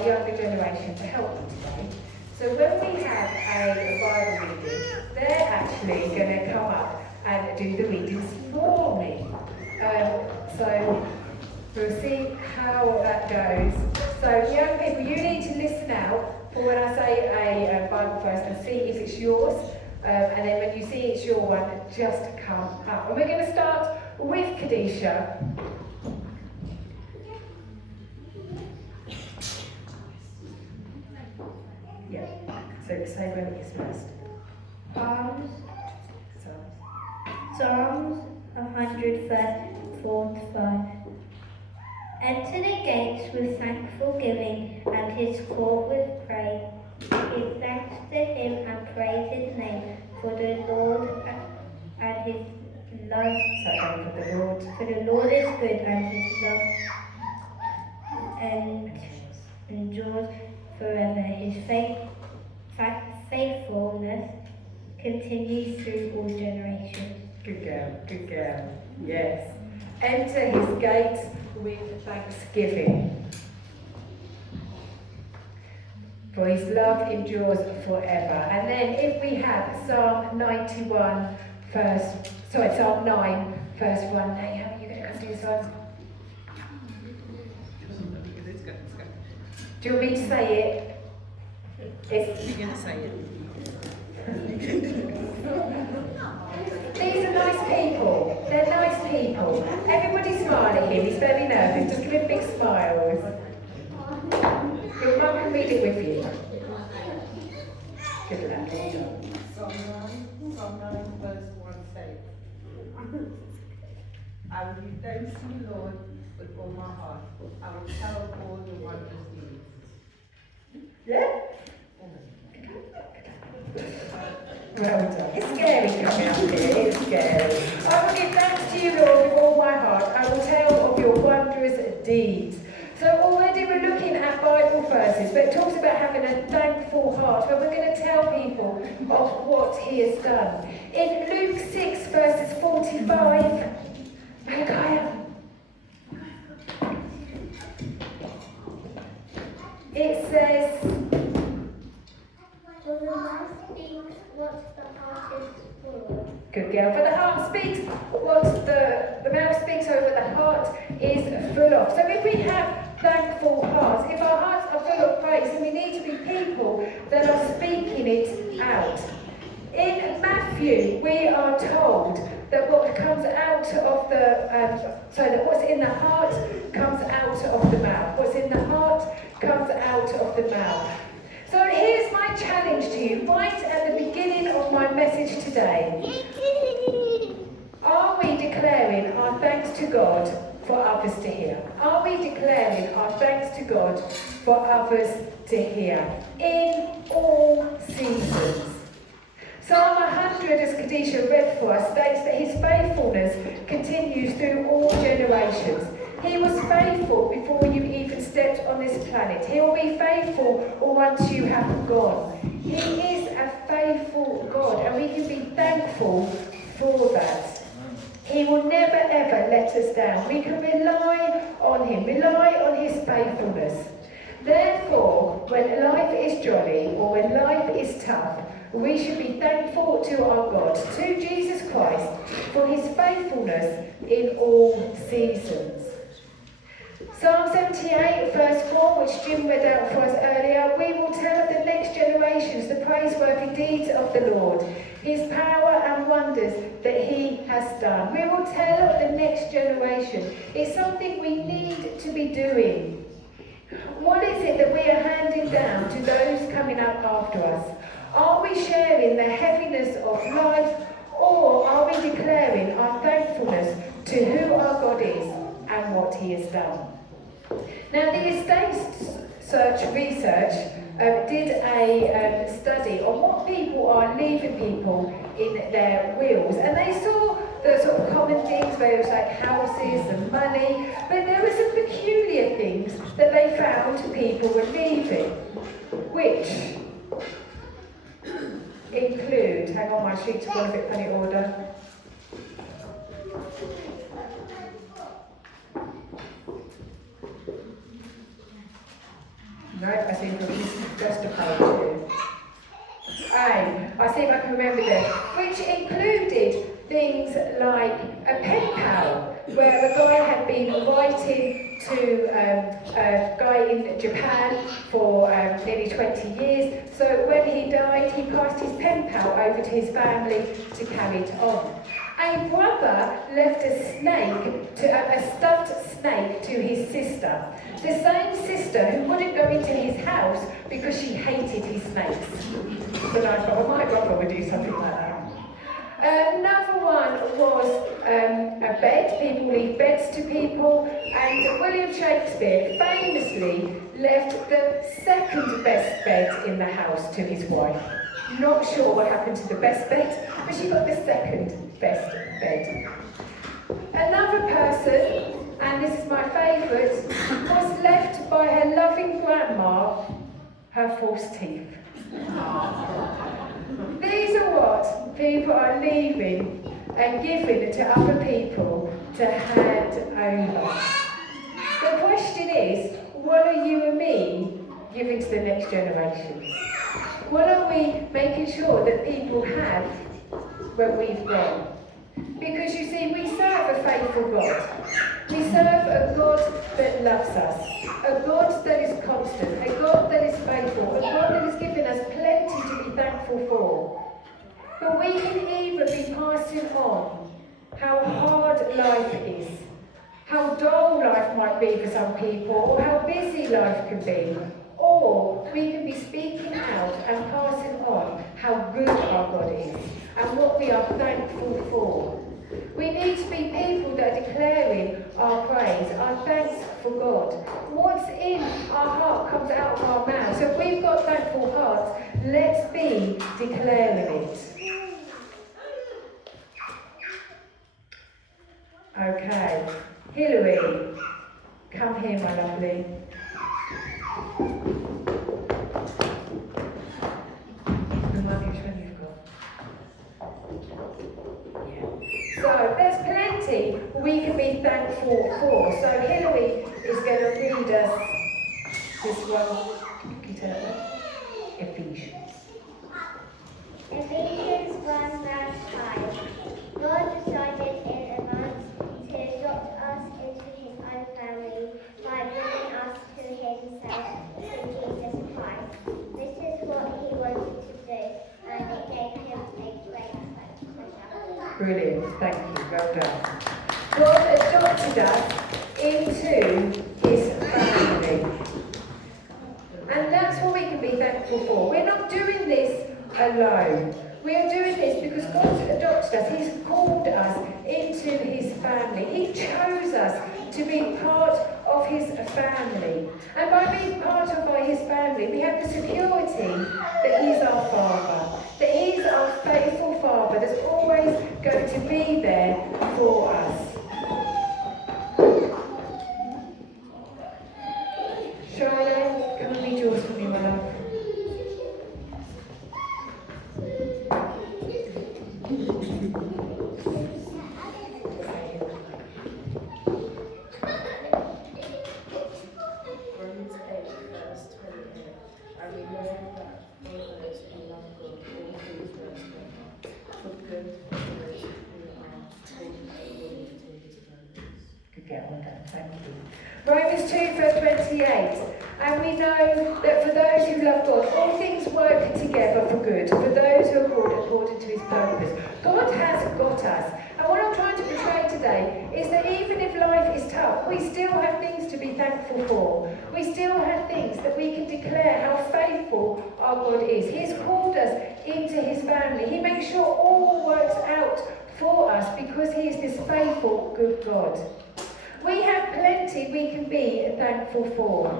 our younger generation to help me today. So when we have a Bible reading, they're actually going to come up and do the readings for me. So we'll see how that goes. So young people, you need to listen out for when I say a Bible verse and see if it's yours. And then when you see it's your one, just come up. And we're going to start with Kadisha. Yeah, so say when it is first. Psalms 100, verse 4 to 5. Enter the gates with thankful giving, and his court with praise. Give thanks to him and praise his name, for the Lord and his love. For the Lord is good, and his love endures forever. His faithfulness continues through all generations. Good girl, yes. Enter his gates with thanksgiving, for his love endures forever. And then if we have Psalm 91, Psalm 9, verse 1. Now, how are you going to come do this one? Do you want me to say it? You're going to say it. These are nice people. They're nice people. Everybody smile at him. He's very nervous. Just give him big smiles. Your mum can read it with you. Good luck. Psalm 9, verse 1 says, I will give thanks to the Lord with all my heart. I will tell of all your wondrous deeds. Yeah? Well done. It's scary coming up here, it's scary. I will give thanks to you, Lord, with all my heart. I will tell of your wondrous deeds. So already we're looking at Bible verses, but it talks about having a thankful heart, but we're going to tell people of what he has done. In Luke 6, verses 45, Malachi, it says, For the mouth speaks what the heart is full of. good girl. For the heart speaks what the mouth speaks over the heart is full of. So if we have thankful hearts, if our hearts are full of praise, then we need to be people that are speaking it out. In Matthew, we are told that what comes out of that what's in the heart comes out of the mouth. What's in the heart comes out of the mouth. So here's my challenge to you, right at the beginning of my message today. Are we declaring our thanks to God for others to hear? Are we declaring our thanks to God for others to hear? In all seasons. Psalm 100, as Kadisha read for us, states that his faithfulness continues through all generations. He was faithful before you even stepped on this planet. He will be faithful once you have gone. He is a faithful God, and we can be thankful for that. He will never ever let us down. We can rely on him, rely on his faithfulness. Therefore, when life is jolly or when life is tough, we should be thankful to our God, to Jesus Christ, for his faithfulness in all seasons. Psalm 78, verse 4, which Jim read out for us earlier, we will tell the next generations the praiseworthy deeds of the Lord, his power and wonders that he has done. We will tell the next generation. It's something we need to be doing. What is it that we are handing down to those coming up after us? Are we sharing the heaviness of life, or are we declaring our thankfulness to who our God is and what he has done? Now, the Estates Search Research did a study on what people are leaving people in their wills, and they saw the sort of common things where it was like houses and money, but there were some peculiar things that they found people were leaving, which include, hang on, my sheet's gone a bit funny order. No, I seem to have missed just a page here. I see if I can remember them, which included things like a pen pal, where a guy had been writing to a guy in Japan for nearly 20 years. So when he died, he passed his pen pal over to his family to carry it on. A brother left a stuffed snake to his sister. The same sister who wouldn't go into his house because she hated his snakes. So I thought, well, my brother would do something like that. Another one was a bed. People leave beds to people. And William Shakespeare famously left the second best bed in the house to his wife. Not sure what happened to the best bed, but she got the second best bed. Another person, and this is my favourite, was left by her loving grandma her false teeth. These are what people are leaving and giving to other people to hand over. The question is, what are you and me giving to the next generation? What are we making sure that people have when we've gone? Because you see, we serve a faithful God. We serve a God that loves us, a God that is constant, a God that is faithful, a God that has given us plenty to be thankful for. But we can either be passing on how hard life is, how dull life might be for some people, or how busy life can be, or we can be speaking out and passing on how good our God is and what we are thankful for. We need to be people that are declaring our praise, our thanks for God. What's in our heart comes out of our mouth. So if we've got thankful hearts, let's be declaring it. Okay, Hilary, come here, my lovely. Remind me which one you've got. Yeah. So there's plenty we can be thankful for. So Hilary is going to read us this one. Can you tell that? Ephesians. Ephesians 1 verse 5. God decided in advance to adopt us into his own family by bringing us to himself through Jesus Christ. This is what he wanted to do, and it gave him a great pleasure. Brilliant, thank you, well done. God adopted us into his family. And that's what we can be thankful for. We're not doing this alone. We are doing this because God adopted us. He's called us into his family. He chose us to be part of his family. And by being part of his family, we have the security that he's our Father, that he's our faithful Father that's always going to be there for us. Charlotte, come and read yours for me, my love. Romans 2 verse 28. And we know that for those who love God, all things work together for good, for those who are called according to his purpose. God has got us. And what I'm trying to portray today is that even if life is tough, we still have things to be thankful for. We still have things that we can declare how faithful our God is. He's called us into his family. He makes sure all works out for us because he is this faithful, good God. We have plenty we can be thankful for.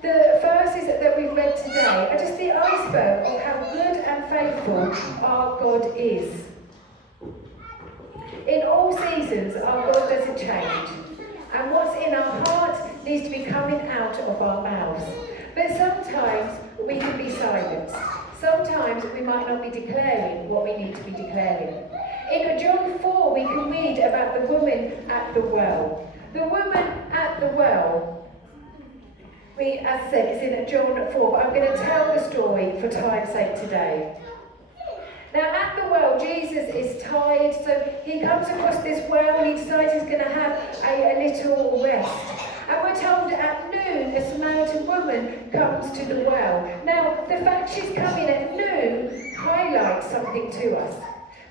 The verses that we've read today are just the iceberg of how good and faithful our God is. In all seasons, our God doesn't change. And what's in our heart needs to be coming out of our mouths. But sometimes we can be silenced. Sometimes we might not be declaring what we need to be declaring. In John 4, we can read about the woman at the well. The woman at the well as I said, it's in John 4, but I'm going to tell the story for time's sake today. Now at the well, Jesus is tired, so he comes across this well and he decides he's going to have a little rest. And we're told at noon, a Samaritan woman comes to the well. Now, the fact she's coming at noon highlights something to us.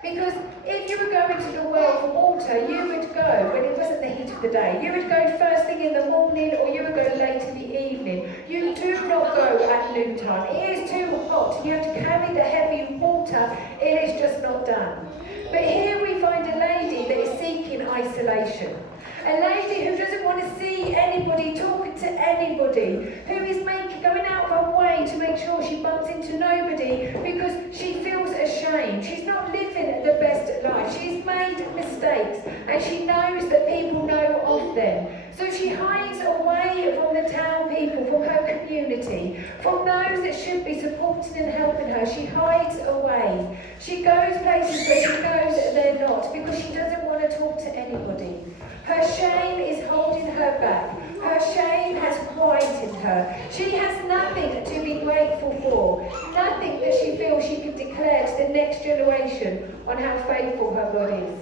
Because if you were going to the well for water, you would go when it wasn't the heat of the day. You would go first thing in the morning or you would go late in the evening. You do not go at noontime. It is too hot. You have to carry the heavy water. It is just not done. But here we find a lady that is seeking isolation. A lady who doesn't want to see anybody, talking to anybody, who is going out of her way to make sure she bumps into nobody because she feels ashamed. She's not living the best life. She's made mistakes and she knows that people know of them. So she hides away from the town people, from her community, from those that should be supporting and helping her. She hides away. She goes places where she knows that they're not because she doesn't want to talk to anybody. Her shame is holding her back. Her shame has quieted her. She has nothing to be grateful for. Nothing that she feels she can declare to the next generation on how faithful her God is.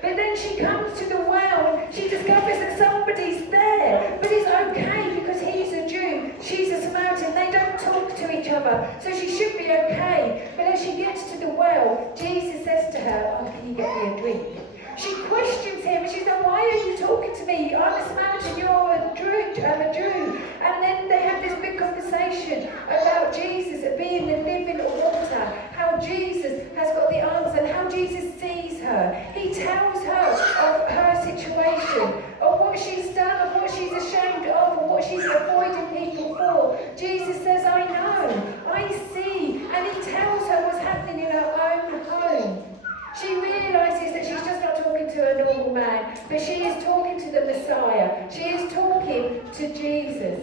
But then she comes to the well and she discovers that somebody's there. But it's okay because he's a Jew, she's a Samaritan. They don't talk to each other, so she should be okay. But as she gets to the well, Jesus says to her, "Oh, can you get me a drink?" She questions him and she said, "Why are you talking to me? I'm a Samaritan, you're a Jew, I'm a Jew." And then they have this big conversation about Jesus being the living water, how Jesus has got the answer and how Jesus sees her. He tells her of her situation, of what she's done, of what she's ashamed of, and what she's avoiding people for. Jesus says, "I know, I see," and he tells her what's happening in her own home. She realises that she's just not talking to a normal man, but she is talking to the Messiah. She is talking to Jesus.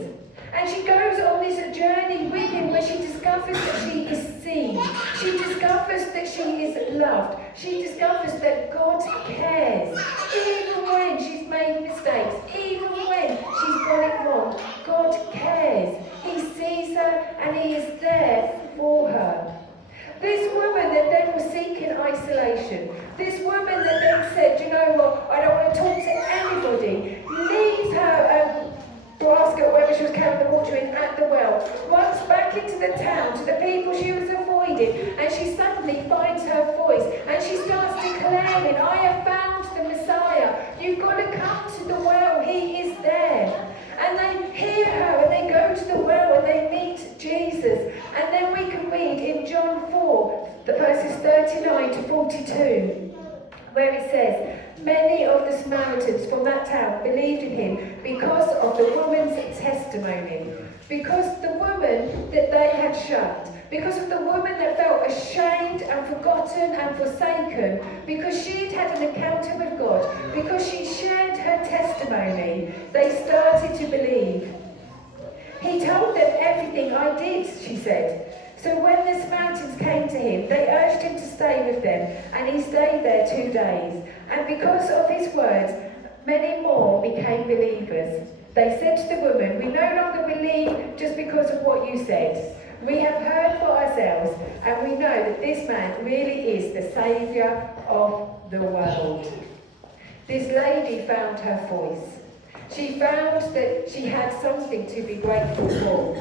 And she goes on this journey with him where she discovers that she is seen. She discovers that she is loved. She discovers that God cares. Even when she's made mistakes, even when she's got it wrong, God cares. He sees her and he is there for her. This woman that then was seeking isolation, this woman that then said, "You know what, I don't want to talk to anybody," leaves her basket, wherever she was carrying the water in at the well, runs back into the town to the people she was avoiding, and she suddenly finds her voice, and she starts declaring, "I have found the Messiah. You've got to come to the well, he is there." And they hear her and they go to the well and they meet Jesus. And then we can read in John 4, the verses 39 to 42, where it says, "Many of the Samaritans from that town believed in him because of the woman's testimony." Because the woman that they had shunned, because of the woman that felt ashamed and forgotten and forsaken, because she'd had an encounter with God, because she shared her testimony, they started to believe. "He told them everything I did," she said. So when the Samaritans came to him, they urged him to stay with them, and he stayed there 2 days. And because of his words, many more became believers. They said to the woman, "We no longer believe just because of what you said. We have heard for ourselves, and we know that this man really is the Saviour of the world." This lady found her voice. She found that she had something to be grateful for.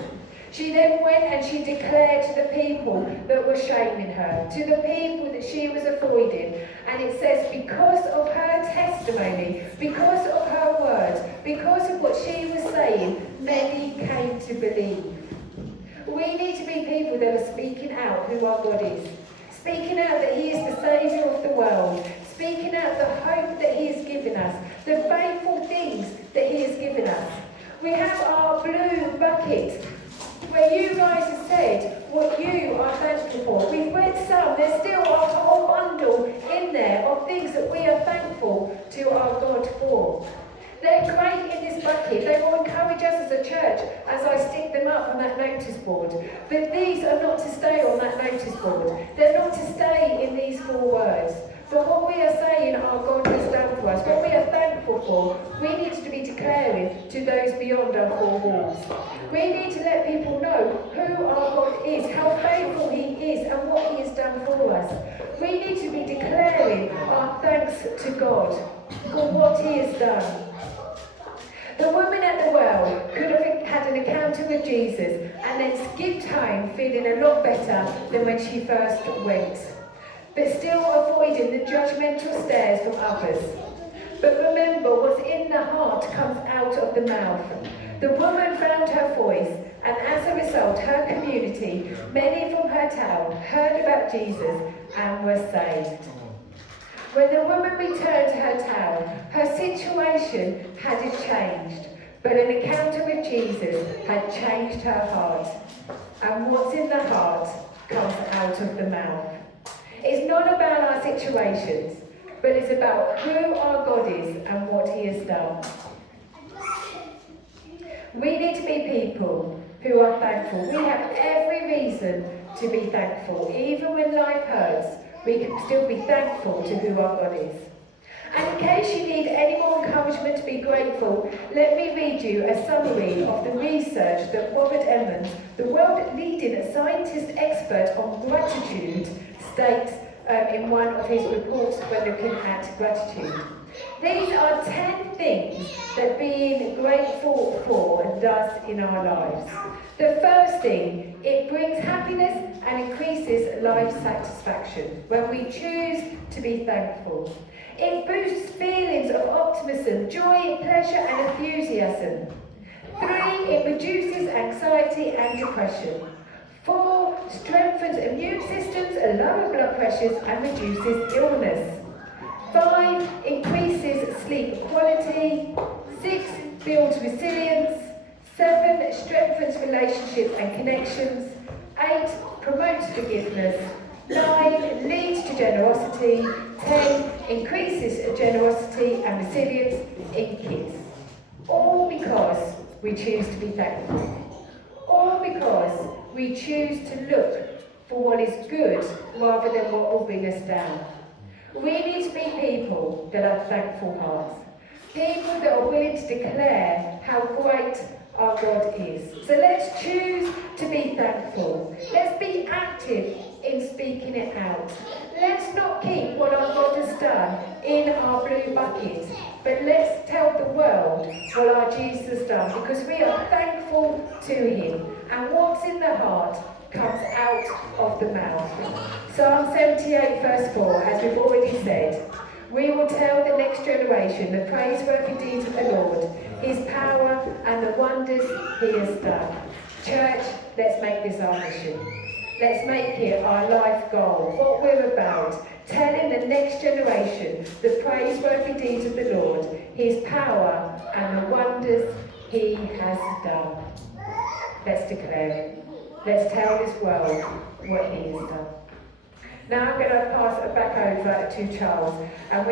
She then went and she declared to the people that were shaming her, to the people that she was avoiding. And it says, because of her testimony, because of her words, because of what she was saying, many came to believe. We need to be people that are speaking out who our God is. Speaking out that he is the Saviour of the world. Speaking out the hope that he has given us. The faithful things that he has given us. We have our blue bucket where you guys have said what you are thankful for. We've read some, there's still a whole bundle in there of things that we are thankful to our God for. They're great in this bucket. They will encourage us as a church as I stick them up on that notice board. But these are not to stay on that notice board. They're not to stay in these 4 words. But what we are saying our God has done for us, what we are thankful for, we need to be declaring to those beyond our four walls. We need to let people know who our God is, how faithful He is, and what He has done for us. We need to be declaring our thanks to God for what He has done. The woman at the well could have had an encounter with Jesus and then skipped home feeling a lot better than when she first went, but still avoiding the judgmental stares from others. But remember, what's in the heart comes out of the mouth. The woman found her voice, and as a result, her community, many from her town, heard about Jesus and were saved. When the woman returned to her town, her situation hadn't changed, but an encounter with Jesus had changed her heart. And what's in the heart comes out of the mouth. It's not about our situations, but it's about who our God is and what He has done. We need to be people who are thankful. We have every reason to be thankful. Even when life hurts, we can still be thankful to who our God is. And in case you need any more encouragement to be grateful, let me read you a summary of the research that Robert Emmons, the world-leading scientist expert on gratitude, states in one of his reports when looking at gratitude. These are 10 things that being grateful for does in our lives. The first thing, it brings happiness and increases life satisfaction when we choose to be thankful. It boosts feelings of optimism, joy, pleasure and enthusiasm. 3, it reduces anxiety and depression. 4, strengthens immune systems, lowers blood pressures and reduces illness. 5, increases sleep quality. 6, builds resilience. 7, strengthens relationships and connections. 8, promotes forgiveness. 9, leads to generosity. 10, increases generosity and resilience in kids. All because we choose to be thankful. All because we choose to look for what is good rather than what will bring us down. We need to be people that are thankful hearts. People that are willing to declare how great our God is. So let's choose to be thankful. Let's be active in speaking it out. Let's not keep what our God has done in our blue bucket, but let's tell the world what our Jesus has done, because we are thankful to Him. And what's in the heart comes out of the mouth. Psalm 78 verse 4, as we've already said, we will tell the next generation the praiseworthy deeds of the Lord, His power and the wonders He has done. Church, let's make this our mission. Let's make it our life goal, what we're about, telling the next generation the praiseworthy deeds of the Lord, His power and the wonders He has done. Let's declare it. Let's tell this world what He has done. Now I'm going to pass it back over to Charles, and we